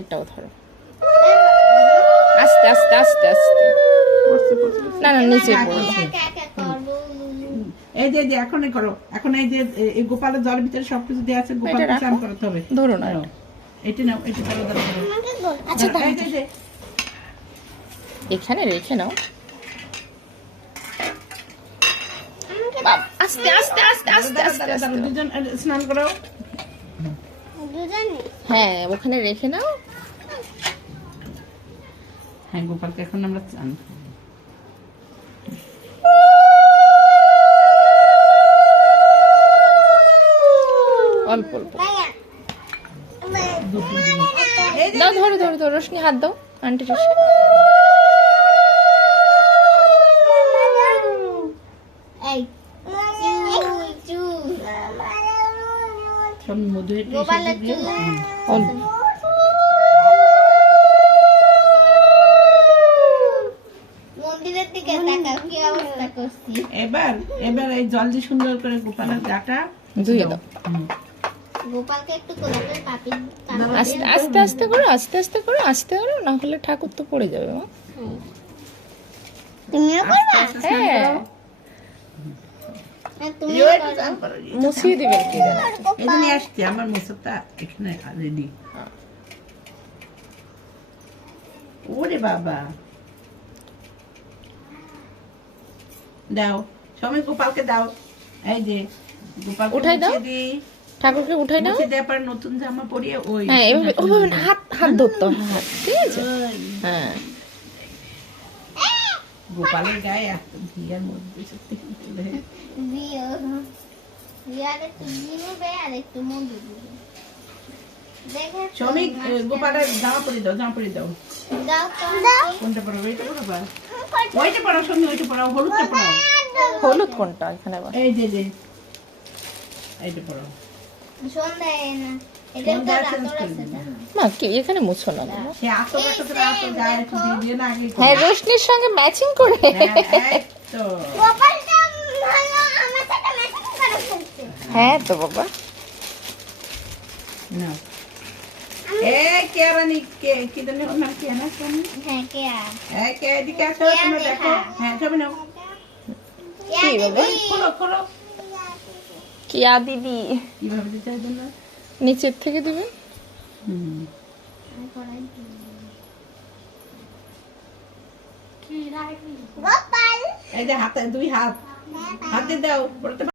এটাও ধরো, আস্তে আস্তে আস্তে আস্তে, না না নিচে পড়লো। এই যে এখনই করো, এখন এই যে এই গোপালের জলের ভিতরে সবকিছু দেওয়া আছে, গোপালকে স্নান করাতে হবে। ধরো না, এটা নাও, এটা করো, আচ্ছা এখানে রেখে নাও। আস্তে আস্তে আস্তে আস্তে আস্তে আস্তে, দুজন স্নান করো। হ্যাঁ ওখানে রেখে নাও। হ্যাঁ গোপালকে এখন আমরা স্নান অল্প অল্প দাও, ধরো ধরো ধরো, রোশনি হাত দাও, আন্টি রোশনি। মধু অল্প মন্দিরের দিকে তাকাও, কি অবস্থা করছি। এবার এবার এই জল দিয়ে সুন্দর করে গোপালের গাটা ধুয়ে দাও। গোপালকে একটু কোলে করে পাপি আস্তে আস্তে আস্তে করো, আস্তে আস্তে করো, আস্তে করো, না হলে ঠাকুর তো পড়ে যাবে। মা তুমিও করবে? হ্যাঁ তুমিও মুছিয়ে দিবেন কি জানো। এখানে আসছি, আমার মোসাটা এখানে রেডি। ওরে বাবা, দাও সময় গোপালকে দাও। এই যে গোপালকে উঠাই দাও। মুছিয়ে দিই, ঠাকুরকে উঠাই নাও। মুছিয়ে দেওয়ার পর নতুন জামা পরিয়ে ওই হ্যাঁ এভাবে, ওভাবে না, হাত হাত ধরতে হবে, হাত, ঠিক আছে। হ্যাঁ গোপালের গায়ে এত ভিড়ের মধ্যে সত্যি দিও আর একটু দিবে আর একটু মধু দিবে। দেখে শ্রমিক গোপালের জামা পরিয়ে দাও, জামা পরিয়ে দাও। দাও তো দাও। কোনটা পরাবো? এইটা পরাবো? ওইটা পরাও, সঙ্গে ওইটা পরাও, হলুদটা পরাও। হলুদ কোনটা এখানে আবার? এই যে যে এইটা পরাও। সন্ধ্যায় না এটা তো রাতর আছে না। না কি এখানে মুছো না বাবা। সে আতরটা তো আতর গায়ে একটু দিয়ে দিয়ে না আগে হ্যাঁ রোশনির সঙ্গে ম্যাচিং করে। এই তো গোপালটা ভালো আমার সাথে ম্যাচিং করে ফেলছে। হ্যাঁ তো বাবা, না এই কে রানী, কে কি জানি ওর নাম, কে না কোন? হ্যাঁ কে আর এই কে এদিকে আসো, তোমরা দেখো। হ্যাঁ সবাই নাও, কি বাবা? খোলো খোলো। কিয়া দিদি কিভাবে দিতে হয় তোমরা? নিচের থেকে দিবেন। গোপাল এই যে হাতে দুই হাত, হাতে দাও, পড়তে